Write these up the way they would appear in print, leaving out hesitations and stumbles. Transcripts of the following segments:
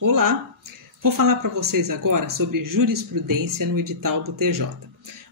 Olá, vou falar para vocês agora sobre jurisprudência no edital do TJ.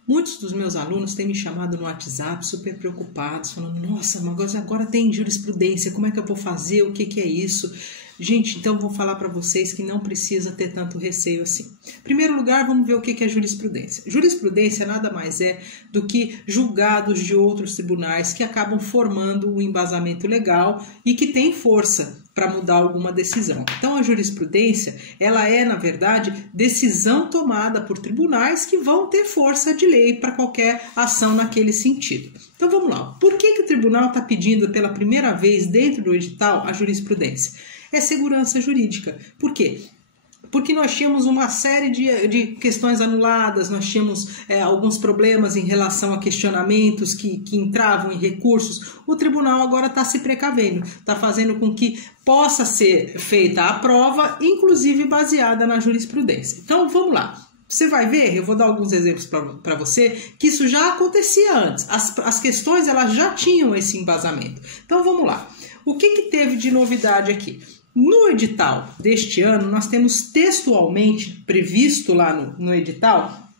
Muitos dos meus alunos têm me chamado no WhatsApp super preocupados, falando: nossa, mas agora tem jurisprudência, como é que eu vou fazer, o que é isso? Gente, então vou falar para vocês que não precisa ter tanto receio assim. Em primeiro lugar, vamos ver o que é jurisprudência. Jurisprudência nada mais é do que julgados de outros tribunais que acabam formando um embasamento legal e que tem força para mudar alguma decisão. Então, a jurisprudência, ela é, na verdade, decisão tomada por tribunais que vão ter força de lei para qualquer ação naquele sentido. Então, vamos lá. Por que o tribunal está pedindo pela primeira vez dentro do edital a jurisprudência? É segurança jurídica. Por quê? Porque nós tínhamos uma série de questões anuladas, nós tínhamos alguns problemas em relação a questionamentos que entravam em recursos. O tribunal agora está se precavendo, está fazendo com que possa ser feita a prova, inclusive baseada na jurisprudência. Então, vamos lá. Você vai ver, eu vou dar alguns exemplos para você, que isso já acontecia antes. As questões elas já tinham esse embasamento. Então, vamos lá. O que teve de novidade aqui? No edital deste ano, nós temos textualmente previsto lá no edital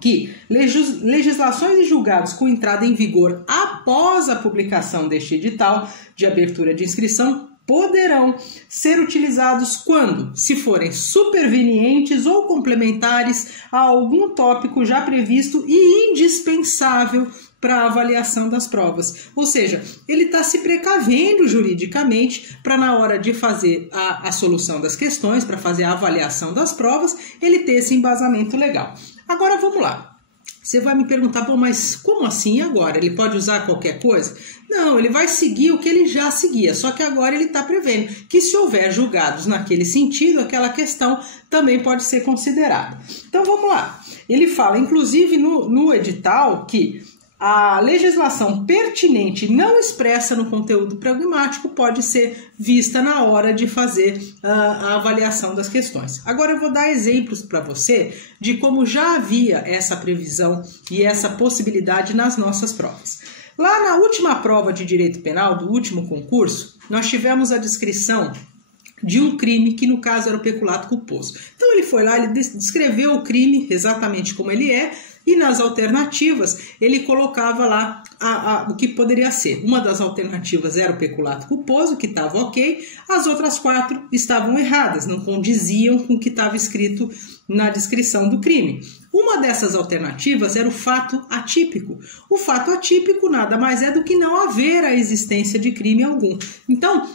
que legislações e julgados com entrada em vigor após a publicação deste edital de abertura de inscrição poderão ser utilizados quando, se forem supervenientes ou complementares a algum tópico já previsto e indispensável para a avaliação das provas. Ou seja, ele está se precavendo juridicamente para, na hora de fazer a solução das questões, para fazer a avaliação das provas, ele ter esse embasamento legal. Agora vamos lá. Você vai me perguntar, bom, mas como assim agora? Ele pode usar qualquer coisa? Não, ele vai seguir o que ele já seguia, só que agora ele está prevendo que, se houver julgados naquele sentido, aquela questão também pode ser considerada. Então vamos lá. Ele fala, inclusive no edital, que a legislação pertinente não expressa no conteúdo pragmático pode ser vista na hora de fazer a avaliação das questões. Agora eu vou dar exemplos para você de como já havia essa previsão e essa possibilidade nas nossas provas. Lá na última prova de direito penal do último concurso, nós tivemos a descrição de um crime que no caso era o peculato culposo. Então ele foi lá, ele descreveu o crime exatamente como ele é, e nas alternativas ele colocava lá o que poderia ser. Uma das alternativas era o peculato culposo, que estava ok, as outras 4 estavam erradas, não condiziam com o que estava escrito na descrição do crime. Uma dessas alternativas era o fato atípico. O fato atípico nada mais é do que não haver a existência de crime algum. Então,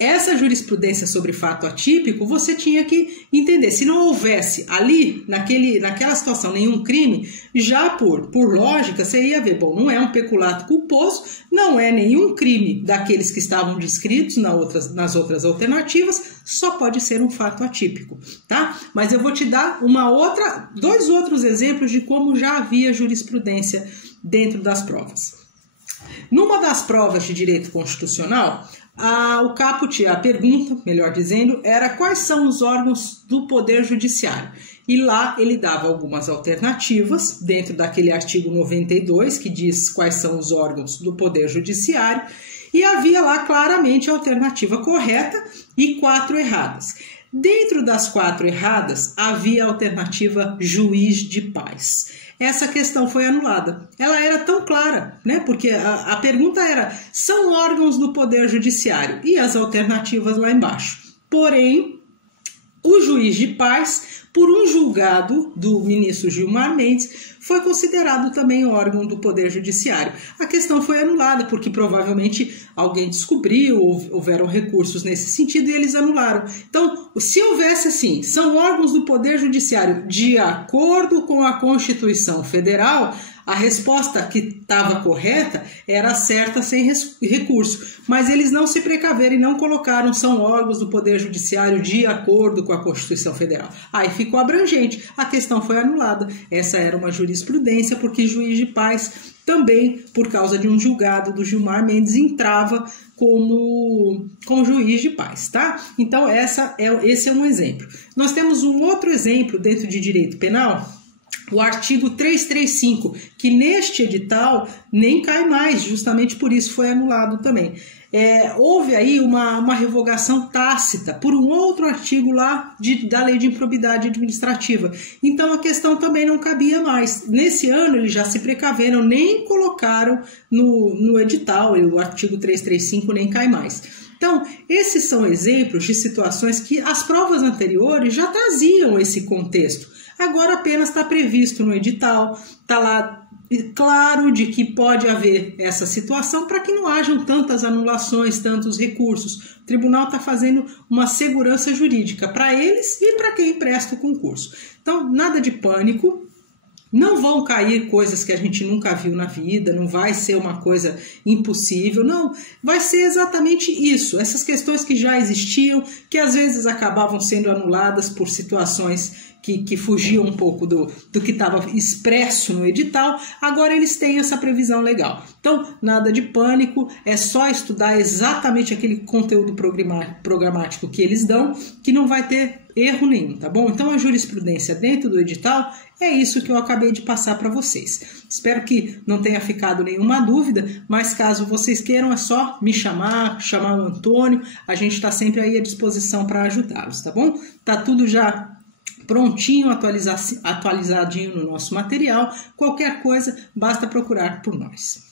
essa jurisprudência sobre fato atípico, você tinha que entender. Se não houvesse ali, naquela situação, nenhum crime, já por lógica, você ia ver, bom, não é um peculato culposo, não é nenhum crime daqueles que estavam descritos nas outras alternativas, só pode ser um fato atípico, tá? Mas eu vou te dar dois outros exemplos de como já havia jurisprudência dentro das provas. Numa das provas de direito constitucional, o caput, a pergunta, melhor dizendo, era quais são os órgãos do Poder Judiciário. E lá ele dava algumas alternativas, dentro daquele artigo 92, que diz quais são os órgãos do Poder Judiciário, e havia lá claramente a alternativa correta e 4 erradas. Dentro das 4 erradas, havia a alternativa juiz de paz. Essa questão foi anulada. Ela era tão clara, né? Porque a pergunta era, são órgãos do Poder Judiciário? E as alternativas lá embaixo. Porém, o juiz de paz, por um julgado do ministro Gilmar Mendes, foi considerado também órgão do Poder Judiciário. A questão foi anulada porque provavelmente alguém descobriu, houveram recursos nesse sentido e eles anularam. Então, se houvesse assim, são órgãos do Poder Judiciário de acordo com a Constituição Federal, a resposta que estava correta era certa sem recurso, mas eles não se precaveram e não colocaram são órgãos do Poder Judiciário de acordo com a Constituição Federal. Aí ficou abrangente, a questão foi anulada. Essa era uma jurisprudência porque juiz de paz também, por causa de um julgado do Gilmar Mendes, entrava como juiz de paz, tá? Então esse é um exemplo. Nós temos um outro exemplo dentro de direito penal, o artigo 335, que neste edital nem cai mais, justamente por isso foi anulado também. Houve aí uma revogação tácita por um outro artigo lá da Lei de Improbidade Administrativa. Então a questão também não cabia mais. Nesse ano eles já se precaveram, nem colocaram no edital, o artigo 335 nem cai mais. Então, esses são exemplos de situações que as provas anteriores já traziam esse contexto. Agora apenas está previsto no edital, está lá claro de que pode haver essa situação para que não hajam tantas anulações, tantos recursos. O tribunal está fazendo uma segurança jurídica para eles e para quem presta o concurso. Então, nada de pânico. Não vão cair coisas que a gente nunca viu na vida, não vai ser uma coisa impossível, não. Vai ser exatamente isso, essas questões que já existiam, que às vezes acabavam sendo anuladas por situações que fugiam um pouco do que estava expresso no edital, agora eles têm essa previsão legal. Então, nada de pânico, é só estudar exatamente aquele conteúdo programático que eles dão, que não vai ter erro nenhum, tá bom? Então, a jurisprudência dentro do edital é isso que eu acabei de passar para vocês. Espero que não tenha ficado nenhuma dúvida, mas caso vocês queiram, é só me chamar o Antônio, a gente está sempre aí à disposição para ajudá-los, tá bom? Tá tudo já prontinho, atualizadinho no nosso material. Qualquer coisa, basta procurar por nós.